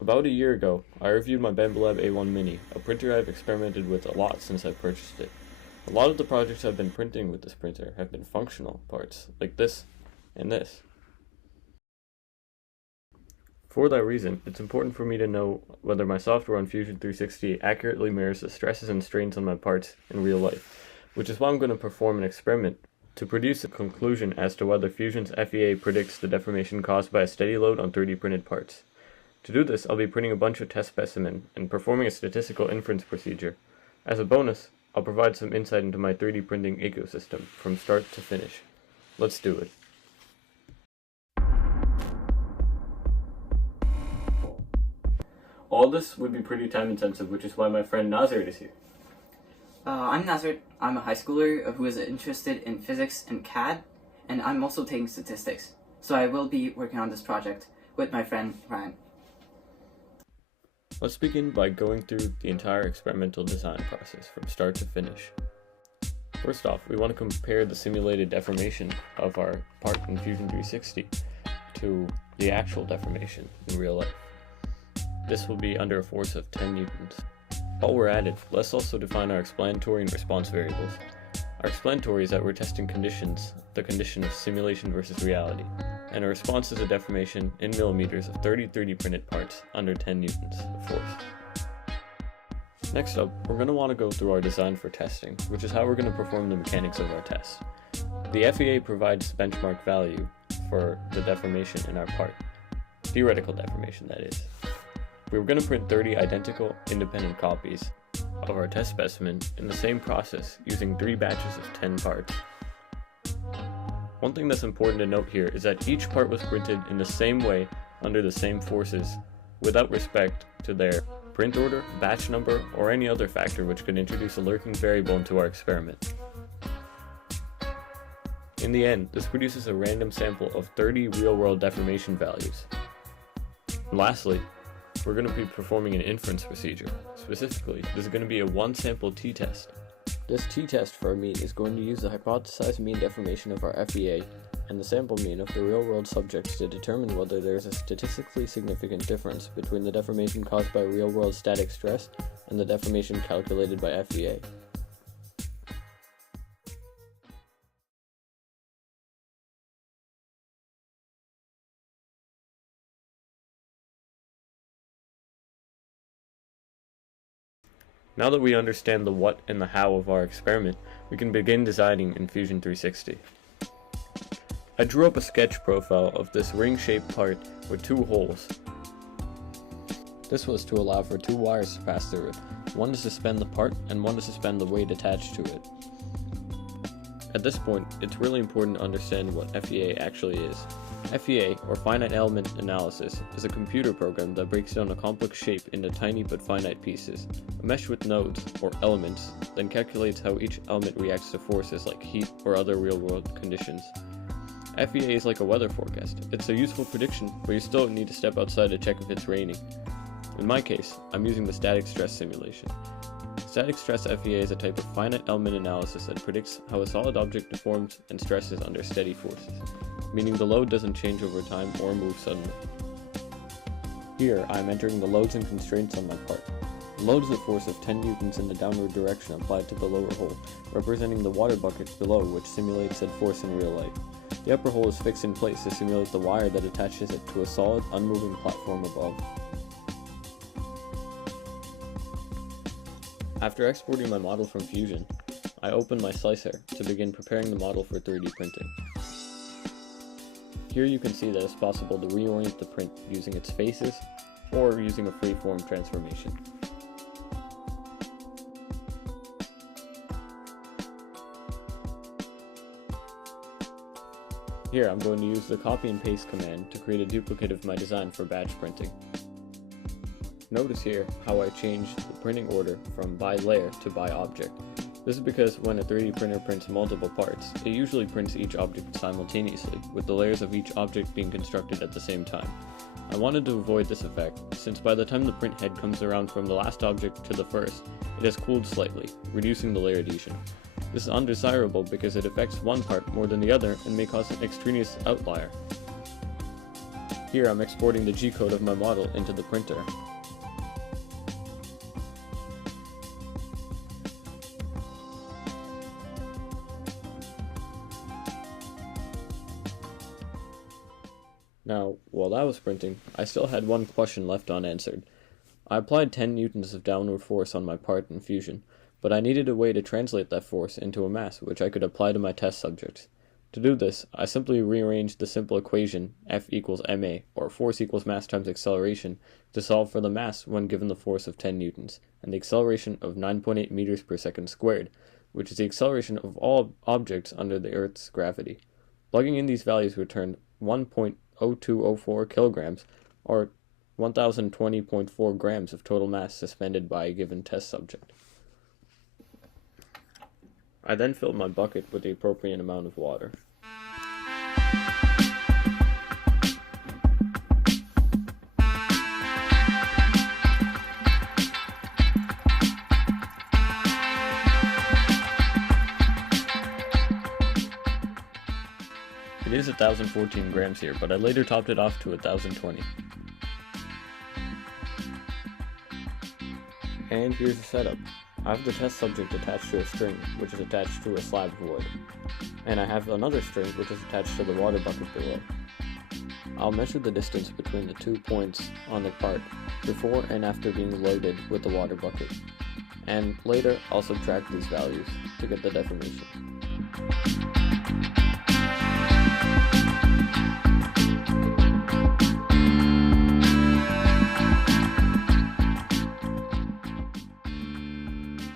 About a year ago, I reviewed my Bambu Lab A1 Mini, a printer I've experimented with a lot since I purchased it. A lot of the projects I've been printing with this printer have been functional parts, like this and this. For that reason, it's important for me to know whether my software on Fusion 360 accurately mirrors the stresses and strains on my parts in real life, which is why I'm going to perform an experiment to produce a conclusion as to whether Fusion's FEA predicts the deformation caused by a steady load on 3D printed parts. To do this, I'll be printing a bunch of test specimens and performing a statistical inference procedure. As a bonus, I'll provide some insight into my 3D printing ecosystem from start to finish. Let's do it. All this would be pretty time intensive, which is why my friend Nazir is here. I'm Nazir. I'm a high schooler who is interested in physics and CAD, and I'm also taking statistics. So I will be working on this project with my friend Ryan. Let's begin by going through the entire experimental design process from start to finish. First off, we want to compare the simulated deformation of our part in Fusion 360 to the actual deformation in real life. This will be under a force of 10 newtons. While we're at it, let's also define our explanatory and response variables. Our explanatory is that we're testing conditions, the condition of simulation versus reality, and our response is a deformation in millimeters of 30 3D printed parts under 10 newtons of force. Next up, we're going to want to go through our design for testing, which is how we're going to perform the mechanics of our test. The FEA provides benchmark value for the deformation in our part, theoretical deformation that is. We were going to print 30 identical independent copies of our test specimen in the same process using 3 batches of 10 parts. One thing that's important to note here is that each part was printed in the same way under the same forces without respect to their print order, batch number, or any other factor which could introduce a lurking variable into our experiment. In the end, this produces a random sample of 30 real-world deformation values. And lastly, we're going to be performing an inference procedure. Specifically, this is going to be a one-sample t-test. This t-test for our mean is going to use the hypothesized mean deformation of our FEA and the sample mean of the real-world subjects to determine whether there is a statistically significant difference between the deformation caused by real-world static stress and the deformation calculated by FEA. Now that we understand the what and the how of our experiment, we can begin designing in Fusion 360. I drew up a sketch profile of this ring-shaped part with 2 holes. This was to allow for 2 wires to pass through it, one to suspend the part and one to suspend the weight attached to it. At this point, it's really important to understand what FEA actually is. FEA, or Finite Element Analysis, is a computer program that breaks down a complex shape into tiny but finite pieces, a mesh with nodes, or elements, then calculates how each element reacts to forces like heat or other real-world conditions. FEA is like a weather forecast. It's a useful prediction, but you still need to step outside to check if it's raining. In my case, I'm using the static stress simulation. Static stress FEA is a type of finite element analysis that predicts how a solid object deforms and stresses under steady forces, meaning the load doesn't change over time or move suddenly. Here, I am entering the loads and constraints on my part. The load is a force of 10 newtons in the downward direction applied to the lower hole, representing the water bucket below which simulates said force in real life. The upper hole is fixed in place to simulate the wire that attaches it to a solid, unmoving platform above. After exporting my model from Fusion, I open my slicer to begin preparing the model for 3D printing. Here you can see that it's possible to reorient the print using its faces or using a free-form transformation. Here I'm going to use the copy and paste command to create a duplicate of my design for batch printing. Notice here how I changed the printing order from by layer to by object. This is because when a 3D printer prints multiple parts, it usually prints each object simultaneously, with the layers of each object being constructed at the same time. I wanted to avoid this effect, since by the time the print head comes around from the last object to the first, it has cooled slightly, reducing the layer adhesion. This is undesirable because it affects one part more than the other and may cause an extraneous outlier. Here I'm exporting the G-code of my model into the printer. Now, while that was printing, I still had one question left unanswered. I applied 10 newtons of downward force on my part in fusion, but I needed a way to translate that force into a mass which I could apply to my test subjects. To do this, I simply rearranged the simple equation F equals ma, or force equals mass times acceleration, to solve for the mass when given the force of 10 newtons, and the acceleration of 9.8 meters per second squared, which is the acceleration of all objects under the Earth's gravity. Plugging in these values returned 1.0204 kilograms, or 1020.4 grams of total mass suspended by a given test subject. I then filled my bucket with the appropriate amount of water. It is 1014 grams here, but I later topped it off to 1020. And here's the setup. I have the test subject attached to a string, which is attached to a slab of wood. And I have another string, which is attached to the water bucket below. I'll measure the distance between the 2 points on the part before and after being loaded with the water bucket. And later, I'll subtract these values to get the deformation.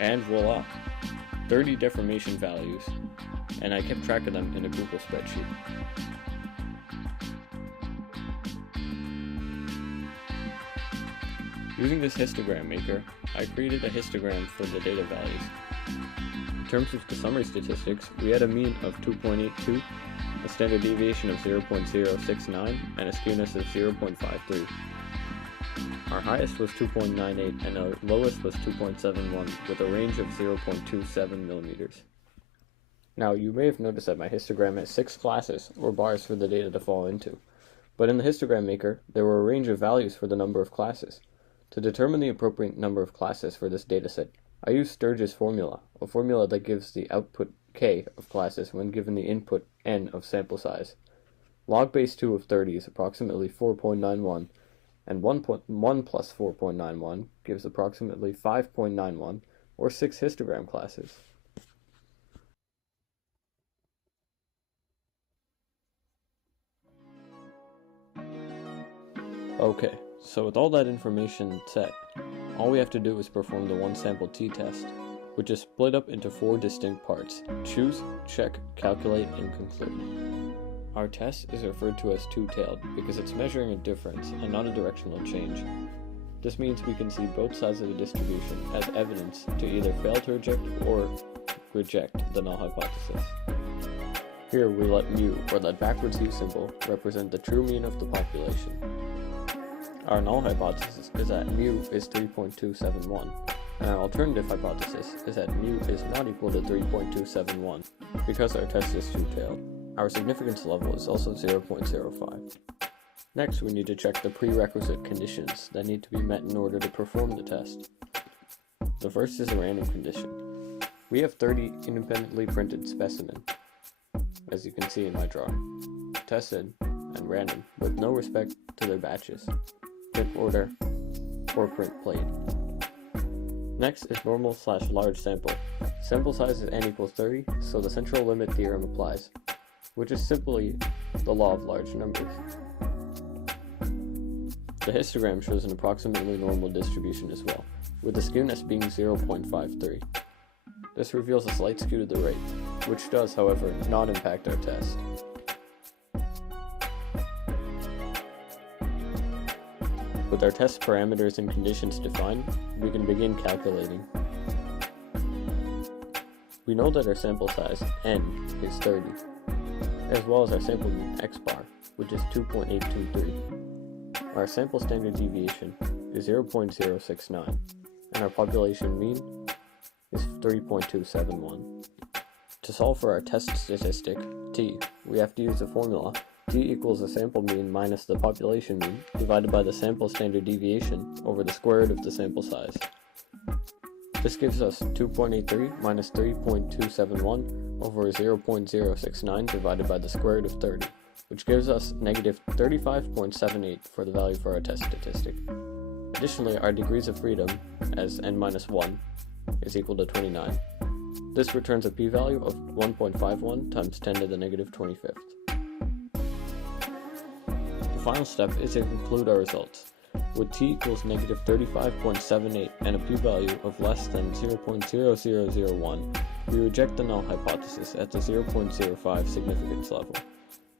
And voila, 30 deformation values, and I kept track of them in a Google spreadsheet. Using this histogram maker, I created a histogram for the data values. In terms of the summary statistics, we had a mean of 2.82, a standard deviation of 0.069, and a skewness of 0.53. Our highest was 2.98 and our lowest was 2.71 with a range of 0.27 millimeters. Now you may have noticed that my histogram has 6 classes or bars for the data to fall into, but in the histogram maker there were a range of values for the number of classes. To determine the appropriate number of classes for this dataset, I used Sturge's formula, a formula that gives the output k of classes when given the input n of sample size. Log base 2 of 30 is approximately 4.91, and 1 plus 4.91 gives approximately 5.91, or 6 histogram classes. Okay, so with all that information set, all we have to do is perform the one sample t-test, which is split up into 4 distinct parts: choose, check, calculate, and conclude. Our test is referred to as two-tailed because it's measuring a difference and not a directional change. This means we can see both sides of the distribution as evidence to either fail to reject or reject the null hypothesis. Here we let mu, or that backwards u symbol, represent the true mean of the population. Our null hypothesis is that mu is 3.271, and our alternative hypothesis is that mu is not equal to 3.271 because our test is two-tailed. Our significance level is also 0.05. Next, we need to check the prerequisite conditions that need to be met in order to perform the test. The first is a random condition. We have 30 independently printed specimens, as you can see in my drawing, tested and random with no respect to their batches, print order, or print plate. Next is normal/large sample. Sample size is n equals 30, so the central limit theorem applies, which is simply the law of large numbers. The histogram shows an approximately normal distribution as well, with the skewness being 0.53. This reveals a slight skew to the right, which does, however, not impact our test. With our test parameters and conditions defined, we can begin calculating. We know that our sample size, n, is 30, as well as our sample mean, x bar, which is 2.823. Our sample standard deviation is 0.069, and our population mean is 3.271. To solve for our test statistic, t, we have to use the formula t equals the sample mean minus the population mean divided by the sample standard deviation over the square root of the sample size. This gives us 2.83 minus 3.271 over 0.069 divided by the square root of 30, which gives us negative 35.78 for the value for our test statistic. Additionally, our degrees of freedom, as n minus 1, is equal to 29. This returns a p-value of 1.51 times 10 to the negative 25th. The final step is to conclude our results. With t equals negative 35.78 and a p-value of less than 0.0001, we reject the null hypothesis at the 0.05 significance level.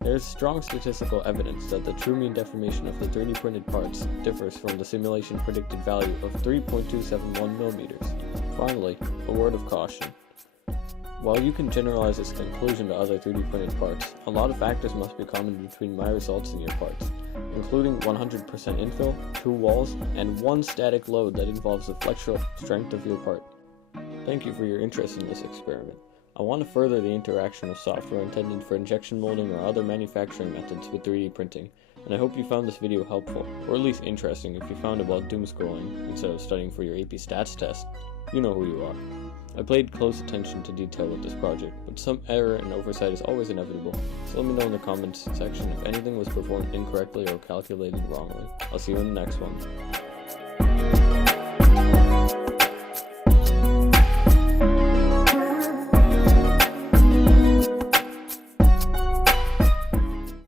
There is strong statistical evidence that the true mean deformation of the 3D printed parts differs from the simulation predicted value of 3.271 millimeters. Finally, a word of caution. While you can generalize this conclusion to other 3D printed parts, a lot of factors must be common between my results and your parts, including 100% infill, 2 walls, and 1 static load that involves the flexural strength of your part. Thank you for your interest in this experiment. I want to further the interaction of software intended for injection molding or other manufacturing methods with 3D printing, and I hope you found this video helpful, or at least interesting if you found about doom scrolling instead of studying for your AP Stats test. You know who you are. I paid close attention to detail with this project, but some error and oversight is always inevitable, so let me know in the comments section if anything was performed incorrectly or calculated wrongly. I'll see you in the next one.